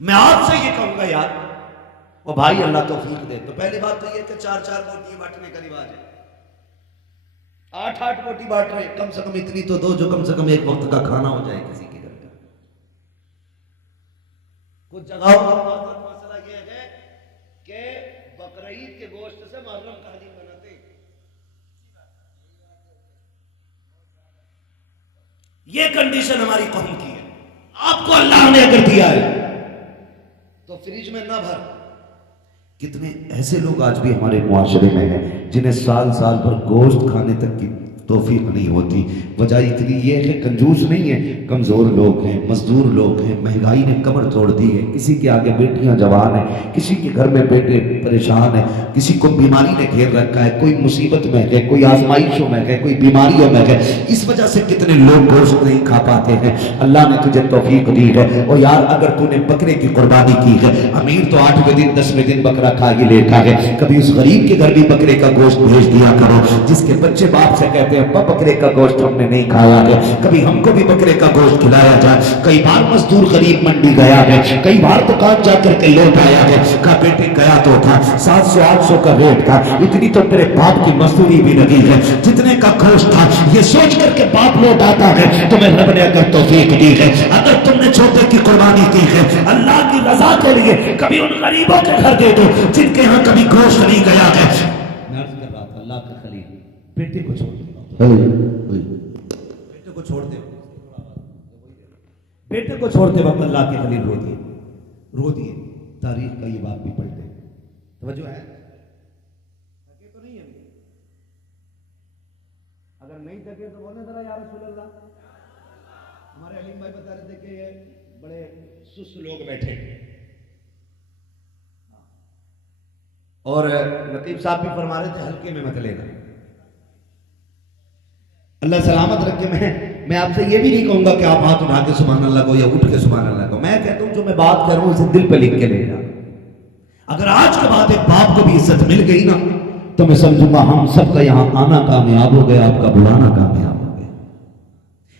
میں آپ سے یہ کہوں گا یار وہ بھائی اللہ توفیق دے، تو پہلی بات تو یہ کہ 4 روٹی بانٹنے کا رواج ہے، 8 روٹی بانٹ رہے، کم سے کم اتنی تو دو جو کم سے کم ایک وقت کا کھانا ہو جائے کسی کے گھر کا۔ کچھ جگہوں پر مسئلہ یہ ہے کہ بقرعید کے گوشت سے محرم کا حلیم بناتے ہیں۔ یہ کنڈیشن ہماری قوم کی ہے۔ آپ کو اللہ نے اگر دیا ہے تو فریج میں نہ بھر۔ کتنے ایسے لوگ آج بھی ہمارے معاشرے میں ہیں جنہیں سال سال بھر گوشت کھانے تک کی توفیق نہیں ہوتی۔ وجہ اتنی یہ ہے کنجوس نہیں ہے، کمزور لوگ ہیں، مزدور لوگ ہیں، مہنگائی نے کمر توڑ دی ہے، کسی کے آگے بیٹیاں جوان ہیں، کسی کے گھر میں بیٹے پریشان ہیں، کسی کو بیماری نے گھیر رکھا ہے، کوئی مصیبت میں ہے، کوئی آزمائشوں میں ہے، کوئی بیماریوں میں ہے، اس وجہ سے کتنے لوگ گوشت نہیں کھا پاتے ہیں۔ اللہ نے تجھے توفیق دی ہے، اور یار اگر تو نے بکرے کی قربانی کی ہے، امیر تو 8ویں دن 10ویں دن بکرا کھا ہی لیتا ہے، کبھی اس غریب کے گھر بھی بکرے کا گوشت بھیج دیا کرو، جس کے بچے باپ سے کہتے ہیں ابا بکرے کا گوشت ہم نے نہیں کھایا ہے، کبھی ہم کو بھی بکرے کا گوشت کھلایا جائے۔ کئی بار مزدور غریب منڈی گیا ہے، کئی بار دکان جا کر کے لوٹ آیا ہے، کہا بیٹے گیا تو تھا 700-800 کا ریٹ تھا، اتنی تو میرے باپ کی مزدوری بھی لگی ہے، جتنے کا گوشت تھا یہ سوچ کر کے باپ لوٹ آتا ہے۔ تمہیں رب نے اگر توفیق دی ہے، اگر تم نے چھوٹے کی قربانی کی ہے اللہ کی رضا کے لیے، کبھی ان غریبوں کے گھر دے دو جن کے ہاں کبھی گوشت نہیں گیا ہے۔ میں عرض کر رہا تھا اللہ کا خلیل بیٹے کو چھوڑ بیٹے کو چھوڑتے بیٹے کو چھوڑتے وقت اللہ کے خلیل رو دیے۔ تاریخ کا یہ بات بھی پڑھ لیں، توجہ ہے؟ تو نہیں ہے، اگر نہیں تھکے تو بولے ذرا یا رسول اللہ۔ ہمارے علیم بھائی بتا رہے تھے کہ یہ بڑے سست لوگ بیٹھے، اور نقیب صاحب بھی فرما رہے تھے ہلکے میں مت لینا۔ اللہ سلامت رکھے۔ میں آپ سے یہ بھی نہیں کہوں گا کہ آپ ہاتھ اٹھا کے سبحان اللہ کو یا اٹھ کے سبحان اللہ کو، میں کہتا ہوں جو میں بات کر رہا ہوں اسے دل پہ لکھ کے لینا۔ اگر آج کے بعد ایک باپ کو بھی عزت مل گئی نا تو میں سمجھوں گا ہم سب کا یہاں آنا کامیاب ہو گیا، آپ کا بلانا کامیاب ہو گیا۔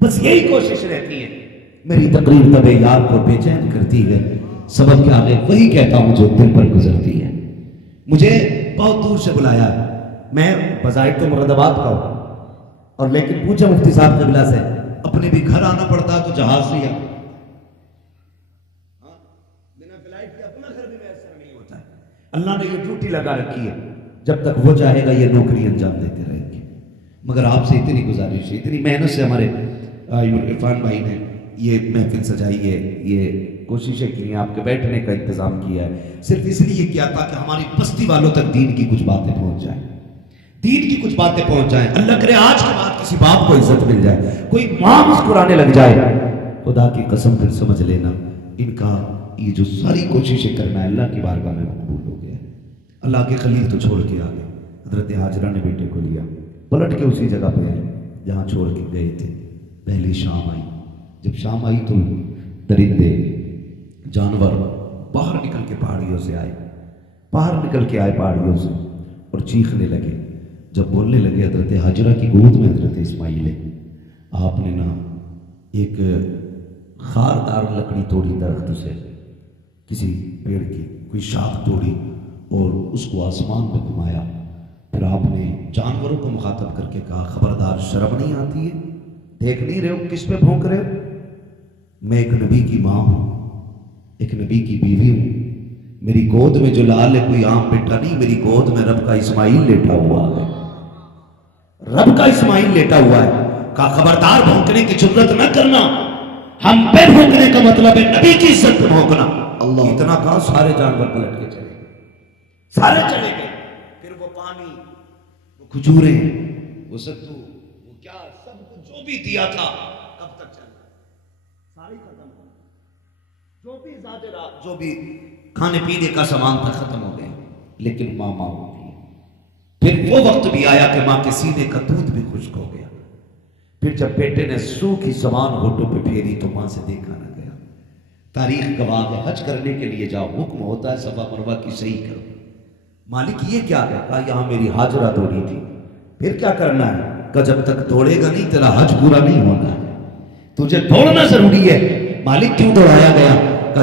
بس یہی کوشش رہتی ہے۔ میری تقریر طبع یار کو بے چین کرتی ہے، سبب کیا ہے؟ وہی کہتا ہوں جو دل پر گزرتی ہے۔ مجھے بہت دور سے بلایا ہے، میں بظاہر تو مراد آباد کا ہوں، اور لیکن پوچھا مفتی صاحب قبلہ سے اپنے بھی گھر آنا پڑتا تو جہاز سے آ، بنا فلائٹ کے اپنا گھر بھی میسر نہیں ہوتا ہے۔ اللہ نے یہ ڈیوٹی لگا رکھی ہے، جب تک وہ چاہے گا یہ نوکری انجام دیتے رہیں گے۔ مگر آپ سے اتنی گزارش ہے، اتنی محنت سے ہمارے عرفان بھائی نے یہ محفل سجائی ہے، یہ کوششیں کی ہیں، آپ کے بیٹھنے کا انتظام کیا ہے، صرف اس لیے کیا تھا کہ ہماری بستی والوں تک دین کی کچھ باتیں پہنچ جائیں، دین کی کچھ باتیں پہنچ جائیں۔ اللہ کرے آج کے بعد کسی باپ کو عزت مل جائے، کوئی ماں مسکرانے لگ جائے، خدا کی قسم پھر سمجھ لینا ان کا یہ جو ساری کوششیں کرنا ہے اللہ کی بارگاہ میں مقبول ہو گیا ہے۔ اللہ کے خلیل تو چھوڑ کے آ گئے، حضرت ہاجرہ نے بیٹے کو لیا، پلٹ کے اسی جگہ پہ آئے جہاں چھوڑ کے گئے تھے۔ پہلی شام آئی، جب شام آئی تو درندے جانور باہر نکل کے پہاڑیوں سے آئے، باہر نکل کے آئے پہاڑیوں سے اور چیخنے لگے۔ جب بولنے لگے حضرت ہاجرہ کی گود میں حضرت اسماعیل ہے، آپ نے نا ایک خاردار لکڑی توڑی درخت سے، کسی پیڑ کی کوئی شاخ توڑی اور اس کو آسمان پہ گھمایا۔ پھر آپ نے جانوروں کو مخاطب کر کے کہا خبردار شرم نہیں آتی ہے؟ دیکھ نہیں رہے ہو کس پہ بھونک رہے ہو؟ میں ایک نبی کی ماں ہوں، ایک نبی کی بیوی ہوں، میری گود میں جو لال ہے کوئی عام بیٹا نہیں، میری گود میں رب کا اسماعیل لیٹا ہوا ہے، رب کا اسماعیل لیٹا ہوا ہے۔ کہا خبردار بھونکنے کی جرات نہ کرنا، ہم پہ بھونکنے کا مطلب ہے نبی کی عزت پہ بھونکنا۔ اللہ اتنا کہا سارے جانور پلٹ کے چلے گئے، سارے چلے گئے۔ پھر وہ پانی، وہ کھجوریں، وہ ستو، وہ کیا سب کچھ جو بھی دیا تھا کب تک چل رہا، سارے ختم ہو گئے، جو بھی زاجرات جو بھی کھانے پینے کا سامان تھا ختم ہو گئے۔ لیکن ماں ہوتی ہے۔ پھر وہ وقت بھی آیا کہ ماں کے سینے کا دودھ بھی خشک ہو گیا۔ پھر جب بیٹے نے سو کی زبان ہونٹوں پہ پھیری تو ماں سے دیکھا نہ گیا۔ تاریخ گواہ ہے، حج کرنے کے لیے جاؤ، حکم ہوتا ہے صفا مروہ کی صحیح کرو۔ مالک یہ کیا ہے؟ کہا یہاں میری ہاجرہ دوڑی تھی۔ پھر کیا کرنا ہے؟ کہ جب تک دوڑے گا نہیں تیرا حج پورا نہیں ہونا ہے، تجھے دوڑنا ضروری ہے۔ مالک کیوں دوڑایا گیا؟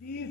30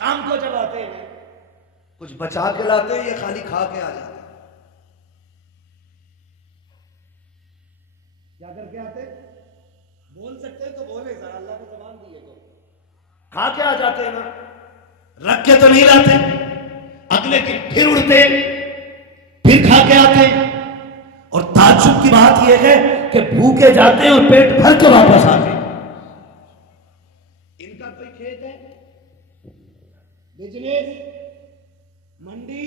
شام کو جب آتے ہیں کچھ بچا کے لاتے ہیں یا خالی کھا کے آ جاتے ہیں؟ کیا کر کے آتے؟ بول سکتے ہیں تو بولے ذرا، اللہ نے زبان دی ہے تو کھا کے آ جاتے ہیں نا، رکھ کے تو نہیں لاتے، اگلے دن پھر اڑتے پھر کھا کے آتے ہیں۔ اور تعجب کی بات یہ ہے کہ بھوکے جاتے ہیں اور پیٹ بھر کے واپس آتے ہیں۔ ان کا کوئی کھیت ہے، بزنس، منڈی،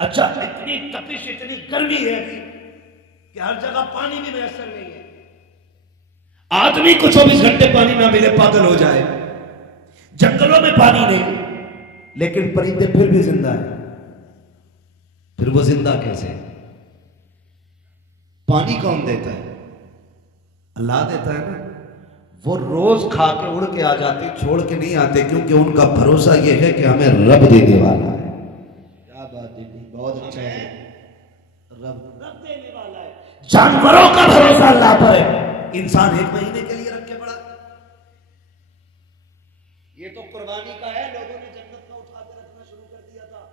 اچھا اتنی تپش اتنی گرمی ہے ابھی کہ ہر جگہ پانی بھی میسر نہیں ہے، آدمی کو 24 گھنٹے پانی نہ ملے پاگل ہو جائے، جنگلوں میں پانی نہیں، لیکن پرندے پھر بھی زندہ ہیں۔ پھر وہ زندہ کیسے؟ پانی کون دیتا ہے؟ اللہ دیتا ہے نا۔ وہ روز کھا کے اڑ کے آ جاتے، چھوڑ کے نہیں آتے، کیونکہ ان کا بھروسہ یہ ہے کہ ہمیں رب دینے والا ہے۔ کیا بات ہے، بہت اچھا ہے، رب دینے والا ہے۔ جانوروں کا بھروسہ اللہ پر ہے، انسان 1 مہینے کے لیے رکھ کے پڑا۔ یہ تو قربانی کا ہے، لوگوں نے جنت کا اٹھا کے رکھنا شروع کر دیا تھا،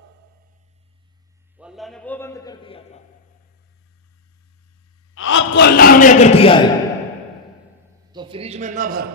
وہ اللہ نے وہ بند کر دیا تھا۔ آپ کو اللہ نے اگر دیا ہے تو فریج میں نہ بھر۔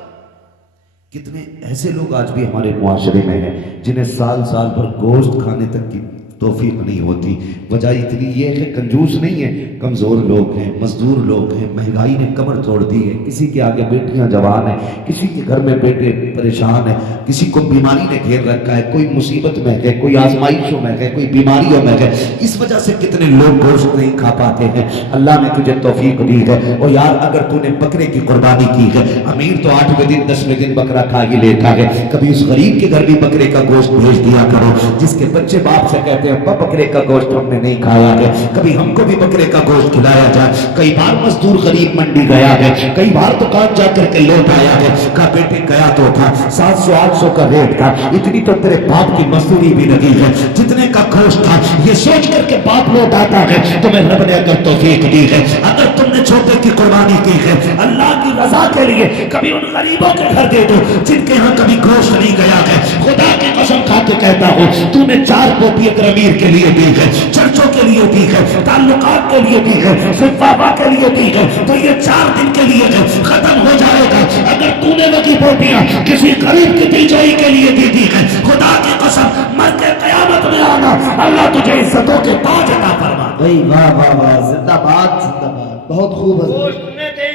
کتنے ایسے لوگ آج بھی ہمارے معاشرے میں ہیں جنہیں سال سال بھر گوشت کھانے تک کی توفیق نہیں ہوتی۔ وجہ اتنی یہ ہے کہ کنجوس نہیں ہے، کمزور لوگ ہیں، مزدور لوگ ہیں، مہنگائی نے کمر توڑ دی ہے، کسی کے آگے بیٹیاں جوان ہیں، کسی کے گھر میں بیٹے پریشان ہیں، کسی کو بیماری نے گھیر رکھا ہے، کوئی مصیبت میں ہے، کوئی آزمائشوں میں ہے، کوئی بیماریوں میں ہے، اس وجہ سے کتنے لوگ گوشت نہیں کھا پاتے ہیں۔ اللہ نے تجھے توفیق دی ہے، اور یار اگر تو نے بکرے کی قربانی کی ہے، امیر تو 8ویں دن 10ویں دن بکرا کھا ہی لیتا ہے، کبھی اس غریب کے گھر بھی بکرے کا گوشت بھیج دیا کرو، جس کے بچے باپ سے کہتے ہیں ابا بکرے کا گوشت ہم نے نہیں کھایا ہے، کبھی ہم کو بھی بکرے کا گوشت کھلایا جائے۔ کئی بار مزدور غریب منڈی گیا ہے، کئی بار دکان جا کر کے لوٹ آیا ہے، کہا بیٹے گیا تو تھا 700-800 کا ریٹ تھا، اتنی تو تیرے باپ کی مزدوری بھی لگی ہے، جتنے کا گوشت تھا یہ سوچ کر کے باپ لوٹ آتا ہے۔ تمہیں رب نے اگر توفیق دی ہے، اگر تم نے چھوٹے کی قربانی کی ہے اللہ کی رضا کے لیے، کبھی ان غریبوں کے گھر دے دو جن کے ہاں کبھی گوشت نہیں گیا ہے۔ خدا کی قسم کھا کے کہتا ہوں، تو نے 4 کاپی اگر امیر کے لیے دی ہے، چرچوں کے لیے دی ہے، تعلقات کے لیے دی ہے، صرف بابا کے لیے دی ہے، تو یہ 4 دن کے لیے ہے، ختم ہو جائے گا۔ اگر تو نے وہ کی بوٹیاں کسی غریب کی دلجوئی کے لیے دی ہے، خدا کی قسم مر کے قیامت میں آنا، اللہ تجھے عزتوں کے تاج عطا فرما۔ بھائی واہ واہ واہ، زندہ باد زندہ باد، بہت خوب ہے۔ گوشت انہیں دے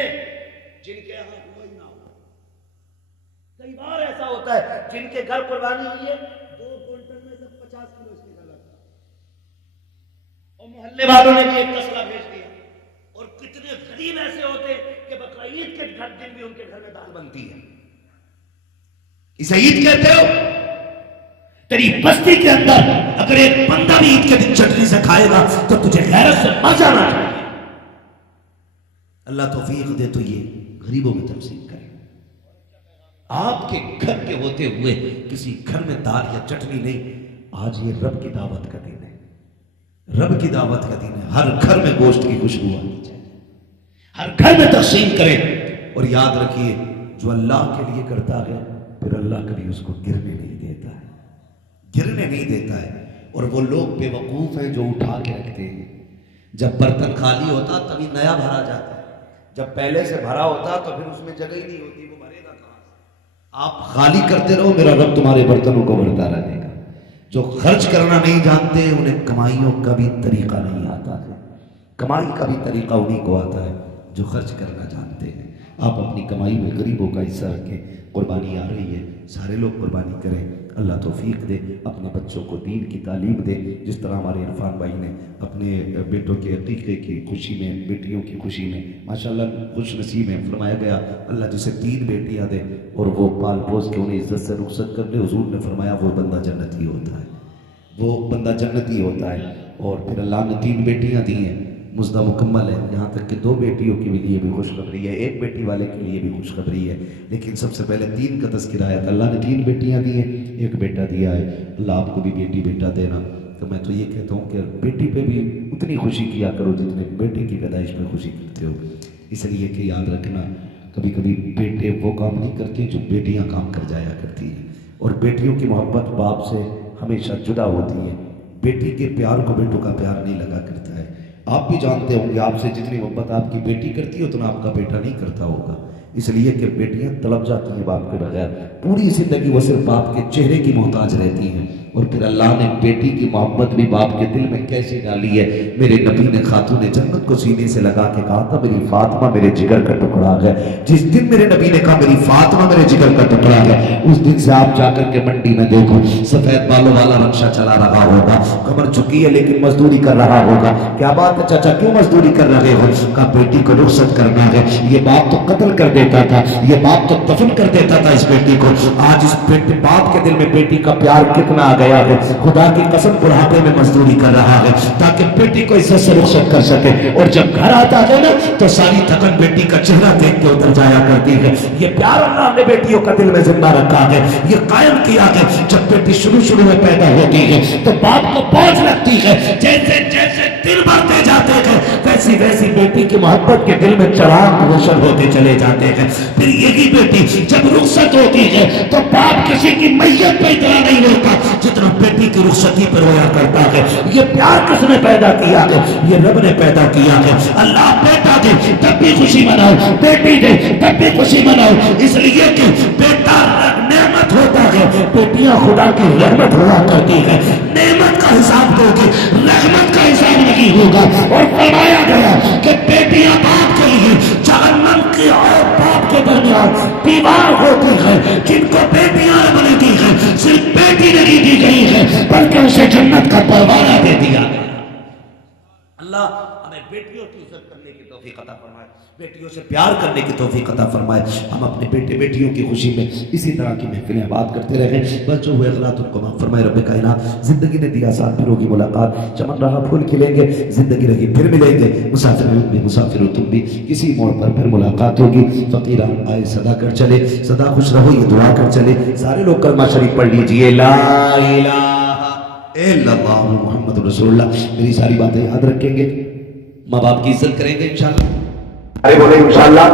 جن کے یہاں کوئی نہ ہو۔ کئی بار ایسا ہوتا ہے جن کے گھر قربانی ہوئی ہے 2 کوئنٹل میں سے 50 کلو اس کی غلط، اور محلے والوں نے بھی ایک تسلا بھیج دیا۔ اور کتنے غریب ایسے ہوتے کہ بقرہ عید کے دن بھی ان کے گھر میں دال بنتی ہے۔ اسے عید کہتے ہو؟ تیری بستی کے اندر اگر ایک بندہ بھی عید کے دن چٹنی سے کھائے گا تو تجھے غیرت سے مر جانا چاہیے۔ اللہ توفیق دے تو یہ غریبوں میں تقسیم کرے۔ آپ کے گھر کے ہوتے ہوئے کسی گھر میں دال یا چٹنی نہیں، آج یہ رب کی دعوت کا دن ہے، رب کی دعوت کا دن ہے۔ ہر گھر میں گوشت کی خوشبو آنی چاہیے، ہر گھر میں تقسیم کریں۔ اور یاد رکھیے جو اللہ کے لیے کرتا ہے پھر اللہ کبھی اس کو گرنے نہیں دیتا ہے، گرنے نہیں دیتا ہے۔ اور وہ لوگ بے وقوف ہیں جو اٹھا کے رکھتے ہیں، جب برتن خالی ہوتا تبھی نیا بھرا جاتا ہے، جب پہلے سے بھرا ہوتا تو پھر اس میں جگہ ہی نہیں ہوتی، وہ بھرے گا کہاں سے؟ آپ خالی کرتے رہو، میرا رب تمہارے برتنوں کو بھرتا رہے گا۔ جو خرچ کرنا نہیں جانتے انہیں کمائیوں کا بھی طریقہ نہیں آتا ہے، کمائی کا بھی طریقہ انہیں کو آتا ہے جو خرچ کرنا جانتے ہیں۔ آپ اپنی کمائی میں غریبوں کا حصہ رکھیں۔ قربانی آ رہی ہے، سارے لوگ قربانی کریں، اللہ توفیق دے، اپنے بچوں کو دین کی تعلیم دے، جس طرح ہمارے عرفان بھائی نے اپنے بیٹوں کے عقیقے کی خوشی میں، بیٹیوں کی خوشی میں ماشاءاللہ خوش نصیب ہیں۔ فرمایا گیا اللہ جسے 3 بیٹیاں دے اور وہ پال پوس کے انہیں عزت سے رخصت کر لے، حضور نے فرمایا وہ بندہ جنتی ہوتا ہے، وہ بندہ جنتی ہوتا ہے۔ اور پھر اللہ نے 3 بیٹیاں دی ہیں، مزدہ مکمل ہے، یہاں تک کہ 2 بیٹیوں کے لیے بھی خوشخبری ہے، 1 بیٹی والے کے لیے بھی خوشخبری ہے، لیکن سب سے پہلے 3 کا تذکرہ ہے۔ اللہ نے 3 بیٹیاں دی ہیں، 1 بیٹا دیا ہے، اللہ آپ کو بھی بیٹی بیٹا دینا۔ تو میں تو یہ کہتا ہوں کہ بیٹی پہ بھی اتنی خوشی کیا کرو جتنے بیٹے کی پیدائش پہ خوشی کرتے ہو، اس لیے کہ یاد رکھنا کبھی کبھی بیٹے وہ کام نہیں کرتے جو بیٹیاں کام کر جایا کرتی ہیں۔ اور بیٹیوں کی محبت باپ سے ہمیشہ جدا ہوتی ہے. بیٹی کے پیار کو بیٹوں کا پیار نہیں لگا کرتا ہے. آپ بھی جانتے ہوں گے آپ سے جتنی محبت آپ کی بیٹی کرتی ہے اتنا آپ کا بیٹا نہیں کرتا ہوگا. اس لیے کہ بیٹیاں تڑپ جاتی ہیں باپ کے بغیر. پوری زندگی وہ صرف باپ کے چہرے کی محتاج رہتی ہیں. اور پھر اللہ نے بیٹی کی محبت بھی باپ کے دل میں کیسے ڈالی ہے. میرے نبی نے خاتون جنت کو سینے سے لگا کے کہا تھا میری فاطمہ میرے جگر کا ٹکڑا ہے. جس دن میرے نبی نے کہا میری فاطمہ میرے جگر کا ٹکڑا ہے اس دن سے آپ جا کر کے منڈی میں دیکھو سفید بالوں والا رکشہ چلا رہا ہوگا, کمر جھکی ہے لیکن مزدوری کر رہا ہوگا. کیا بات ہے چاچا کیوں مزدوری کر رہے ہو؟ کہا بیٹی کو رخصت کرنا ہے. یہ باپ تو قتل کر دیتا تھا, یہ باپ تو دفن کر دیتا تھا اس بیٹی کو. آج اس باپ کے دل میں بیٹی کا پیار کتنا آ گیا ہے. خدا کی قسم بڑھاپے میں مزدوری کر رہا ہے تاکہ بیٹی کو عزت سے رخصت کر سکے. اور جب گھر آتا ہے نا تو ساری تھکن بیٹی کا چہرہ دیکھ کے اتر جایا کرتی ہے. یہ پیار اللہ نے بیٹیوں کا دل میں زندہ رکھا ہے, یہ قائم کیا ہے. جب بیٹی شروع میں پیدا ہوتی ہے تو باپ کو بوجھ لگتی ہے. جیسے جیسے دل بڑھتے جاتے ہیں ویسی ویسی بیٹی کی محبت کے دل میں چراغ روشن ہوتے چلے جاتے ہیں. پھر یہی بیٹی جب رخصت ہوتی ہے تو باپ کسی کی میت پہ اتنا نہیں روتا جتنا بیٹی کی رخصتی پر رویا کرتا ہے. یہ پیار کس نے پیدا کیا ہے؟ یہ رب نے پیدا کیا ہے. اللہ بیٹا دے تب بھی خوشی مناؤ, بیٹی دے تب بھی خوشی مناؤ. اس لیے کہ بیٹا نعمت ہوتا ہے, بیٹیاں خدا کی رحمت ہوا کرتی ہے. نعمت کا حساب دو گے, رحمت کا حساب نہیں ہوگا. اور فرمایا گیا کہ بیٹیاں باپ کے لیے جہنم کی اور باپ کے درمیان دیوار ہوتی ہے. جن کو بیٹیاں بنے دی ہے صرف بیٹی نہیں دی گئی ہے بلکہ اسے جنت کا پروانہ دے دیا گیا. اللہ ہمیں بیٹیوں کی عزت کرنے کی توفیق عطا فرمائے, بیٹیوں سے پیار کرنے کی توفیق عطا فرمائے. ہم اپنے بیٹے بیٹیوں کی خوشی میں اسی طرح کی محفلیں آباد کرتے رہیں. بس جو ہوئے غلط ان کو معاف فرمائے رب کائنات. زندگی نے دیا ساتھ پھر ہوگی ملاقات, چمن رہا پھول کھلیں گے, زندگی رہی پھر ملیں گے. مسافر بھی مسافر ہو تم بھی, کسی موڑ پر پھر ملاقات ہوگی. فقیران آئے صدا کر چلے, صدا خوش رہو یہ دعا کر چلے. سارے لوگ کلمہ شریف پڑھ لیجئے لا الہ الا اللہ محمد رسول اللہ. میری ساری باتیں یاد رکھیں گے, ماں باپ کی عزت کریں گے انشاءاللہ. ارے بولے انشاءاللہ.